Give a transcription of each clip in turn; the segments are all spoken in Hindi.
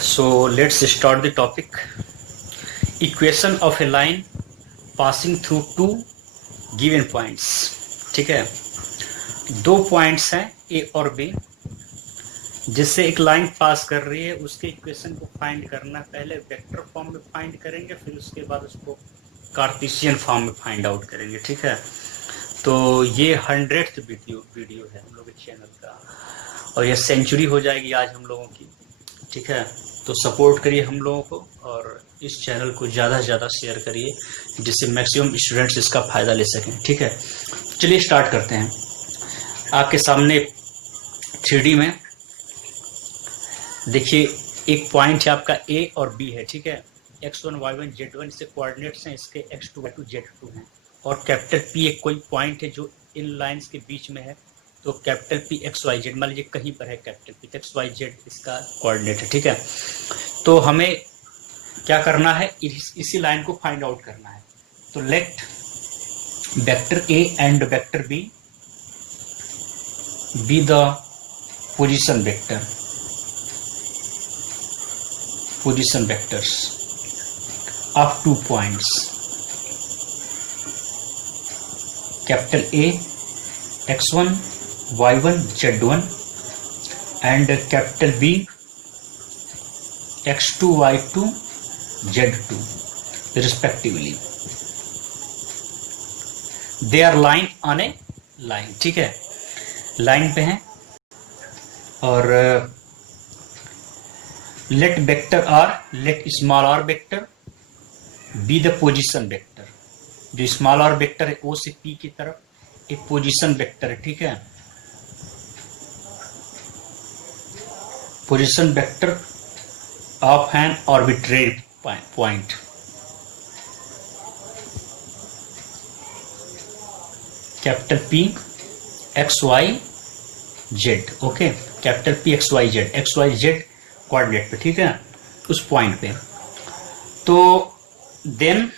So let's start the topic. Equation of a line passing through two given points. ठीक है, दो पॉइंट्स हैं ए और बी, जिससे एक लाइन पास कर रही है, उसके इक्वेशन को फाइंड करना। पहले वेक्टर फॉर्म में फाइंड करेंगे, फिर उसके बाद उसको कार्टेशियन फॉर्म में फाइंड आउट करेंगे। ठीक है, तो ये 100th वीडियो है हम लोग के चैनल का, और ये सेंचुरी हो जाएगी आज हम लोगों की। ठीक है, तो सपोर्ट करिए हम लोगों को और इस चैनल को ज़्यादा से ज़्यादा शेयर करिए, जिससे मैक्सिमम स्टूडेंट्स इसका फ़ायदा ले सकें। ठीक है, चलिए स्टार्ट करते हैं। आपके सामने 3D में देखिए, एक पॉइंट है आपका ए और बी है। ठीक है, x1 y1 z1 इससे कोऑर्डिनेट्स हैं, इसके x2 y2 z2 हैं, और कैपिटल P एक कोई पॉइंट है जो इन लाइंस के बीच में है। तो capital P x y z, मान लीजिए कहीं पर है capital P, x y z इसका कोऑर्डिनेट है। ठीक है, तो हमें क्या करना है, इसी लाइन को फाइंड आउट करना है। तो let vector a and vector b be the position vectors of two points, capital A x1 y1 z1 and capital B x2 y2 z2 respectively. They are line on a line. ठीक है, लाइन पे हैं, और let vector r, let small r vector B the position vector. जो स्मॉल आर वेक्टर है ओ से पी की तरफ एक पोजीशन वेक्टर है। ठीक है, position vector of an arbitrary point. Capital P X Y Z. Okay, capital P X Y Z coordinate पे। ठीक है, उस पॉइंट पे। तो then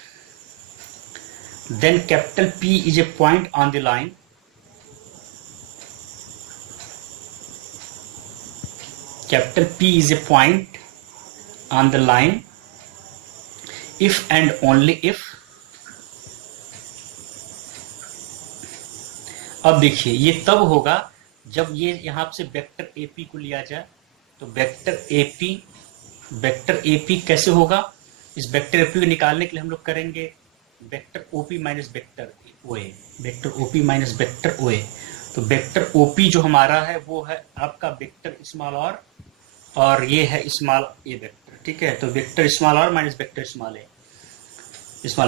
capital P is a point on the line, capital P is a point on the line if and only if। अब देखिए, ये तब होगा जब ये यहां से वेक्टर AP को लिया जाए। तो वेक्टर AP कैसे होगा, इस वेक्टर एपी को निकालने के लिए हम लोग करेंगे वेक्टर ओपी माइनस वेक्टर ओए, वेक्टर ओपी माइनस वेक्टर ओए। तो वेक्टर ओपी जो हमारा है वो है आपका वेक्टर स्मॉल आर, और ये है स्मॉल ए वेक्टर। ठीक है, तो vector small r minus vector small a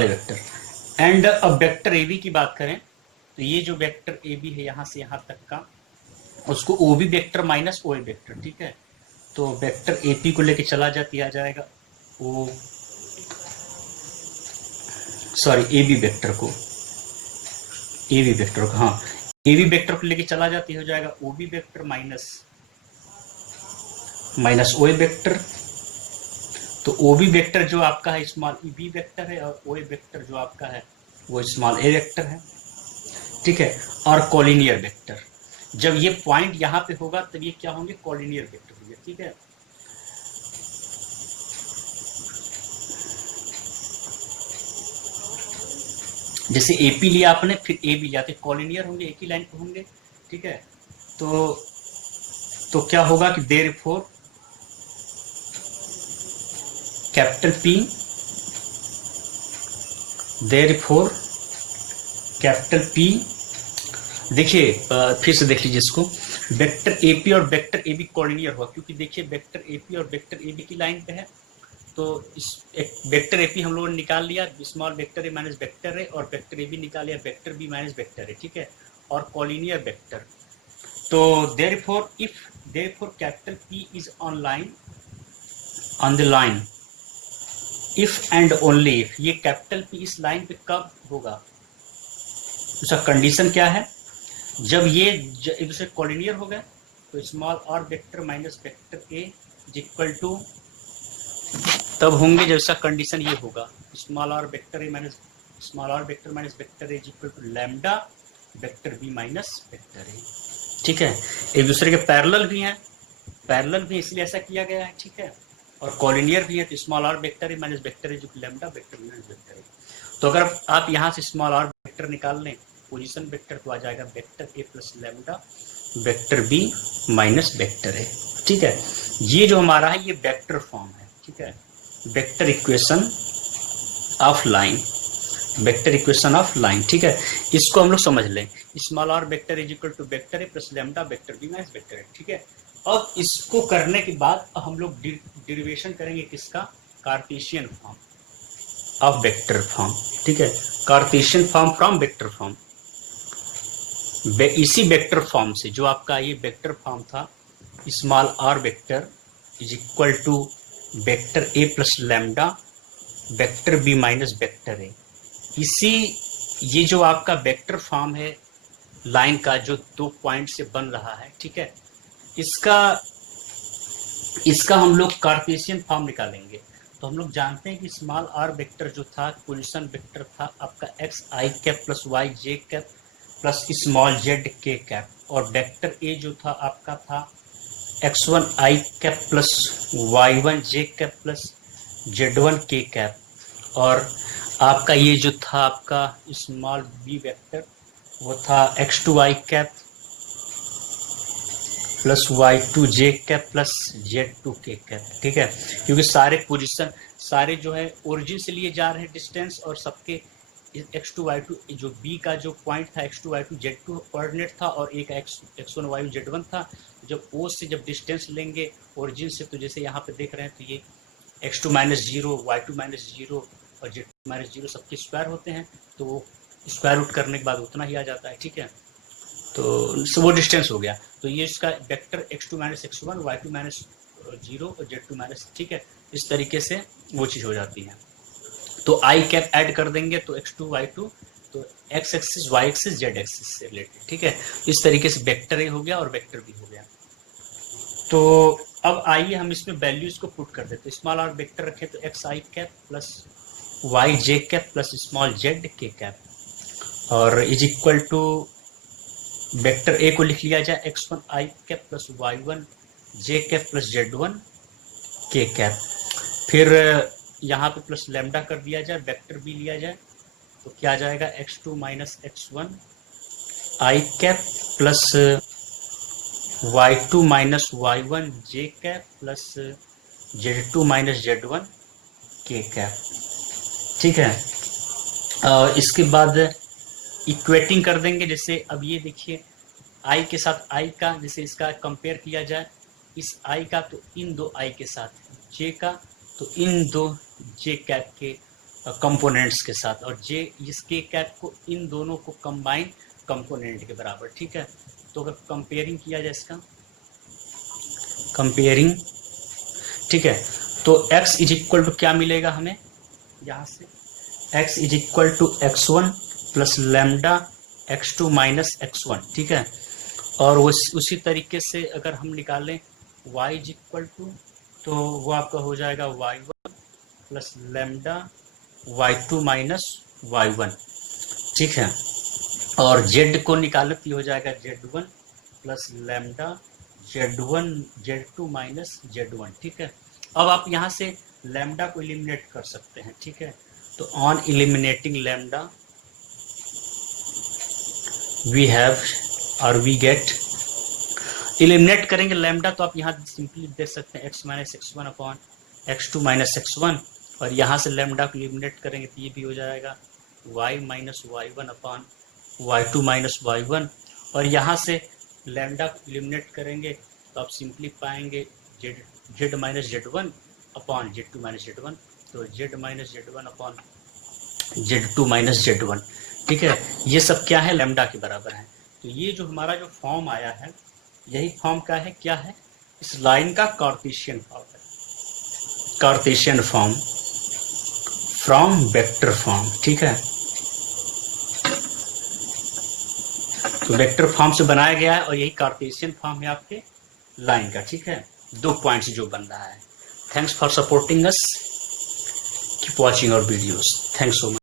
vector. And अब वेक्टर ए बी की बात करें, तो ये जो वेक्टर ए बी है यहाँ से यहाँ तक का, उसको O B vector minus O ए वेक्टर। ठीक है, तो वेक्टर ए पी को लेके चला दिया जाएगा ओ ए बी वेक्टर को, हाँ, ए बी वेक्टर को लेके चला हो जाएगा O B vector minus O ए वेक्टर। तो ओ बी वेक्टर जो आपका है स्मॉल ई बी वेक्टर है, और ओ ए वेक्टर जो आपका है वो स्मॉल ए वेक्टर है। ठीक है, और कॉलिनियर वेक्टर, जब ये पॉइंट यहाँ पे होगा तब ये क्या होंगे, कॉलिनियर वेक्टर होंगे। ठीक है, जैसे एपी लिया आपने, फिर ए बी लिया, तो कॉलिनियर होंगे, एक ही लाइन पे होंगे। ठीक है, तो क्या होगा कि देयरफॉर कैपिटल पी, देखिए फिर से देख लीजिए इसको, वेक्टर एपी और वेक्टर ए बी कॉलिनियर हुआ, क्योंकि देखिए वेक्टर एपी और वेक्टर ए बी की लाइन पे है। तो इस एक वेक्टर एपी हम लोगों ने निकाल लिया, small vector a minus vector है, और वेक्टर ए बी निकाल लिया, वेक्टर बी माइनस वेक्टर है। ठीक है, और कॉलिनियर वेक्टर। तो therefore capital P is on the line if and only if. ये कैपिटल पी इस लाइन पे कब होगा, उसका कंडीशन क्या है, जब ये एक दूसरे कॉलिनियर हो गए, तो small r vector minus vector a is equal to तब होंगे जब इसका कंडीशन ये होगा, small r vector minus vector is equal to lambda vector b minus vector a. ठीक है, एक दूसरे के पैरेलल भी हैं, पैरेलल भी इसलिए ऐसा किया गया है। ठीक है, और कॉलिनियर भी है, तो small r vector a minus vector a जो कि lambda vector b minus vector a. तो अगर आप यहाँ से स्मॉल आर वेक्टर निकाल लें पोजीशन वेक्टर, तो आ जाएगा vector a plus lambda vector b minus vector a. ठीक है, ये जो हमारा है ये वेक्टर फॉर्म है। ठीक है, vector equation of line, vector equation of line. ठीक है, इसको हम लोग समझ लें, small r vector is equal to vector a plus lambda vector b minus vector a. ठीक है, अब इसको करने के बाद हम लोग डेरिवेशन करेंगे किसका, Cartesian form of vector form. ठीक है, Cartesian form from vector form. इसी वेक्टर फॉर्म से जो आपका ये वेक्टर फॉर्म था, small r vector is equal to vector a plus lambda vector b minus vector a, इसी ये जो आपका वेक्टर फॉर्म है लाइन का जो 2 पॉइंट से बन रहा है, ठीक है, इसका हम लोग कार्टेशियन फॉर्म निकालेंगे। तो हम लोग जानते हैं कि स्मॉल आर वेक्टर जो था पोजीशन वेक्टर था आपका x i cap plus y j cap plus small z k cap, और वेक्टर ए जो था आपका था x1 आई कैप प्लस y1 जे कैप प्लस z1 के कैप, और आपका ये जो था आपका स्मॉल बी वेक्टर वो था x2 आई कैप प्लस y2 जे कैप प्लस z2 के कैप। ठीक है, क्योंकि सारे पोजीशन सारे जो है ओरिजिन से लिए जा रहे हैं डिस्टेंस, और सबके x2 y2 जो b का जो पॉइंट था x2 y2 z2 कोऑर्डिनेट था, और एक x1 y z1 था। जब o से जब डिस्टेंस लेंगे ओरिजिन से, तो जैसे यहाँ पे देख रहे हैं, तो ये x2 minus zero y2 minus zero और z2 माइनस जीरो सबके स्क्वायर होते हैं, तो वो स्क्वायर रूट करने के बाद उतना ही आ जाता है। ठीक है, तो वो डिस्टेंस हो गया। तो ये इसका vector x2 minus x1 y2 minus zero और z2 माइनस, ठीक है, इस तरीके से वो चीज़ हो जाती है। तो आई कैप ऐड कर देंगे तो x2 y2, तो x axis y axis z axis से रिलेटेड। ठीक है, इस तरीके से वेक्टर ए हो गया और वेक्टर बी हो गया। तो अब आइए हम इसमें वैल्यूज को पुट कर देते हैं। स्मॉल आर वेक्टर रखे तो x i cap plus y j cap plus small z k cap, और is equal to vector a को लिख लिया जाए x1 आई कैप प्लस y1 जे कैप प्लस z1 के कैप, फिर यहाँ पे प्लस लैम्डा कर दिया जाए, वेक्टर बी लिया जाए, तो क्या आ जाएगा x2 माइनस x1 आई cap plus y2 minus y1 जे cap plus z2 minus z1 के कैप। ठीक है, और इसके बाद इक्वेटिंग कर देंगे। जैसे अब ये देखिए i के साथ i का, जैसे इसका कंपेयर किया जाए इस i का तो इन दो i के साथ, j का तो इन दो j कैप के कंपोनेंट्स के साथ, और j इसके कैप को इन दोनों को कंबाइन कंपोनेंट के बराबर। ठीक है, तो अगर कंपेयरिंग किया जाए इसका कंपेयरिंग, ठीक है, तो x इज इक्वल टू क्या मिलेगा हमें यहाँ से, x is equal to x1 plus lambda x2 minus x1। ठीक है, और उसी तरीके से अगर हम निकालें y इज इक्वल टू, तो वो आपका हो जाएगा y1 plus lambda y2 minus y1। ठीक है, और z को निकाले तो हो जाएगा z1 plus lambda z2 minus z1। ठीक है, अब आप यहाँ से लैम्डा को एलिमिनेट कर सकते हैं। ठीक है, तो on eliminating lambda we have और वी गेट, एलिमिनेट करेंगे लैम्डा तो आप यहाँ सिंपली देख सकते हैं x minus x1 upon x2 minus x1, और यहाँ से लैम्डा को एलिमिनेट करेंगे तो ये भी हो जाएगा y minus y1 upon y2 minus y1, और यहाँ से लैम्डा को एलिमिनेट करेंगे तो आप सिंपली पाएंगे z minus z1 upon z2 minus z1, तो z minus z1 upon z2 minus z1। ठीक है, ये सब क्या है, लैम्डा के बराबर है। तो ये जो हमारा जो फॉर्म आया है, यही फॉर्म का है, क्या है, इस लाइन का कार्टेशियन फॉर्म है, Cartesian form from vector form. ठीक है, तो वेक्टर फॉर्म से बनाया गया है, और यही कार्टेशियन फॉर्म है आपके लाइन का। ठीक है, 2 पॉइंट्स जो बन रहा है। Thanks for supporting us, keep watching our videos, thanks so much.